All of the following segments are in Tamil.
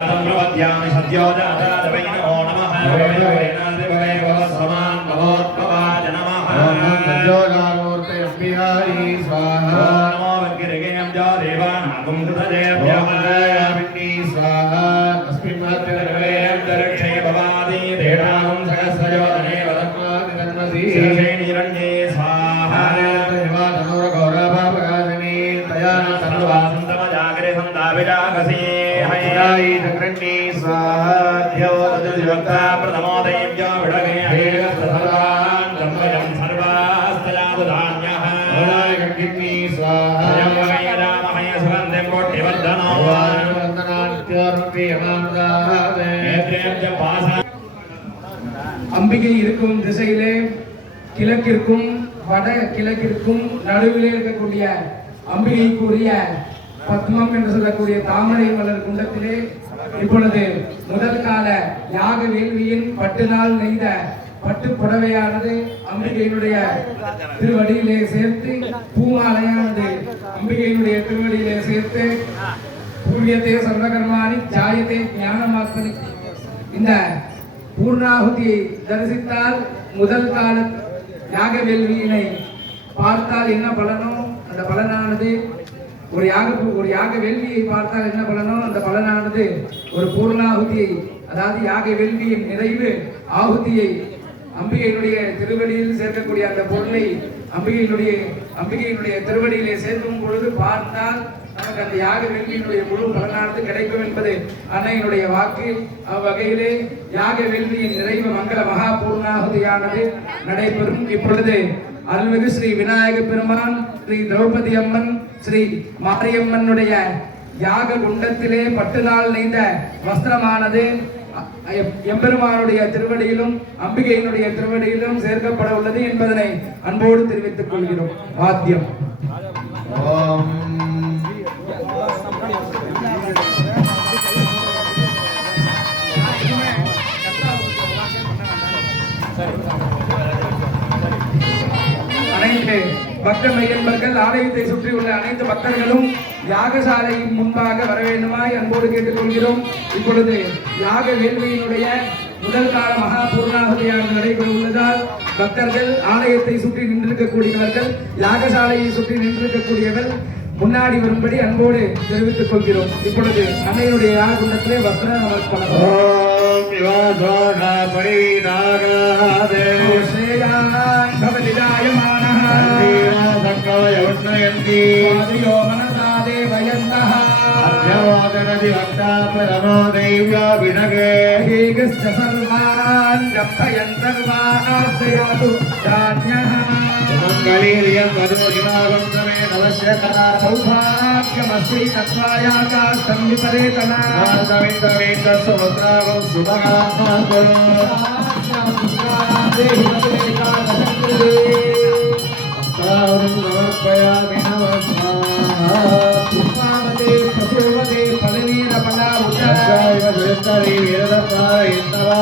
प्रवद्यामि सद्यो जातादवै नमो नमः वेनादिवै भवस्वमान् भवोद्भवाय नमः सद्यो जागोर्ते अस्मिहाय स्वाहा नमो वग्गिरिगेयं जो देवानागुं कृतदेव्यः विन्नी स्वाहा अस्मिन् मात्रगर्भे अन्तरिक्षे भवादि देवागुं सहस्रयोजने वदन्माति तन्मसि शिरसेनिरण्ये स्वाहा देवाधनुरगौरभापगासिनी तया सर्ववासन्तमजागरे सन्ताभिजागसी जगरण्ये स्वाहा ध्यो तजुर्वक्ता प्रथमोदयं विडगे हेरस्तथवान् दम्भयं सर्वास्तयावधान्यः गङ्गिन्नी स्वाहा यमगयरामहय सुगन्धिं कोटिवर्धनो वन्दनान्त्यरुपीयमानदादे नेत्रें च पासा அம்பிகை இருக்கும் திசையிலே கிழக்கிற்கும் வட கிழக்கிற்கும் நடுவிலே இருக்கக்கூடிய அம்பிகைக்குரிய பத்மம் என்று சொல்லக்கூடிய தாமரை மலர் குண்டத்திலே இப்பொழுது முதல் கால யாக வேள்வியின் 10 நாள் நெய்த பட்டு புடவையானது அம்பிகையினுடைய திருவடியிலே சேர்த்து பூமாலையானது அம்பிகையினுடைய திருவடியிலே சேர்த்து பூர்வியத்தை சர்வகர்மாணி ஜாயத்தை ஞானமாத்மனி இந்த பூர்ணாகுதியை தரிசித்தால் முதல் கால யாக வேள்வியினை பார்த்தால் என்ன பலனோ அந்த பலனானது ஒரு யாக வேள்வியை பார்த்தால் என்ன பலனோ அந்த பலனானது ஒரு பூர்ணாகுதியை அதாவது யாக வேள்வியின் நிறைவு ஆகுதியை அம்பிகையினுடைய திருவடியில் சேர்க்கக்கூடிய அந்த பொருளை அம்பிகையினுடைய திருவடியிலே சேர்க்கும் பொழுது பார்த்தால் நமக்கு அந்த யாக வேள்வியினுடைய முழு பலனானது கிடைக்கும் என்பது அன்னையினுடைய வாக்கு. அவ்வகையிலே யாக வேள்வியின் நிறைவு மங்கள மகா பூர்ணாகுதியானது நடைபெறும். இப்பொழுது அருள்மிகு ஸ்ரீ விநாயக பெருமான், ஸ்ரீ திரௌபதி அம்மன், ஸ்ரீ மாரியம்மனுடைய யாக குண்டத்திலே 10 நாள் நெய்த வஸ்திரமானது எம்பெருமானுடைய திருவடியிலும் அம்பிகையினுடைய திருவடியிலும் சேர்க்கப்பட உள்ளது என்பதனை அன்போடு தெரிவித்துக் கொள்கிறோம். வாத்தியம் அனைத்து பக்த மையன்பர்கள் ஆலயத்தை சுற்றியுள்ள அனைத்து பக்தர்களும் யாகசாலையின் முன்பாக வர வேண்டுமாய் அன்போடு கேட்டுக்கொள்கிறோம். இப்பொழுது யாக வேள்வியினுடைய முதல் கால மகா பூர்ணாகுதியாக நடைபெற உள்ளதால் பக்தர்கள் ஆலயத்தை சுற்றி நின்றிருக்கக்கூடியவர்கள் யாகசாலையை சுற்றி நின்றிருக்கக்கூடியவர் முன்னாடி வரும்படி அன்போடு தெரிவித்துக் கொள்கிறோம். இப்பொழுது அன்னையுடைய யாக குண்டத்திலே வஸ்திர நமஸ்காரம் सौभाग्यमस्ति तत्त्वायाकाशं विपरेतना समुद्रागं सुभगात्मकुरु समर्पयामि नमः पुष्पावते पशुवते फलनीरफला उच्चाय वृत्तरि वीरदत्तायित्वा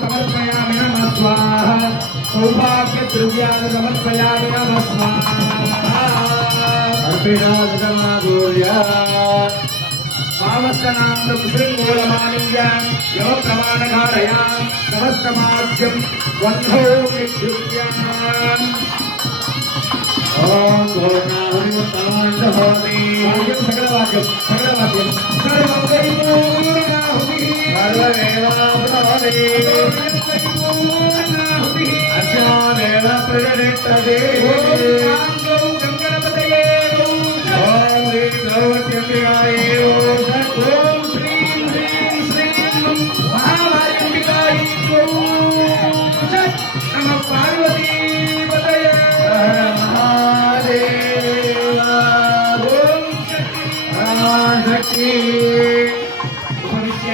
समर्पयामि नमः स्वाहा सौभाग्य द्रव्यानि समर्पयामि नमः स्वाहा अर्पिणादमागोर्या पावस्तनान्दं श्रीमूलमालिन्यं यो प्रमाणकारया समस्तमाद्यं वन्धो विक्षुभ्याम् ओम पूर्णाहुतिमुत्तमान्दहोति सकलवाक्यं सर्वं वैपूर्णाहुतिः सर्वमेवावतमति अज्ञानेन प्रजनिष्ठते उपविश्य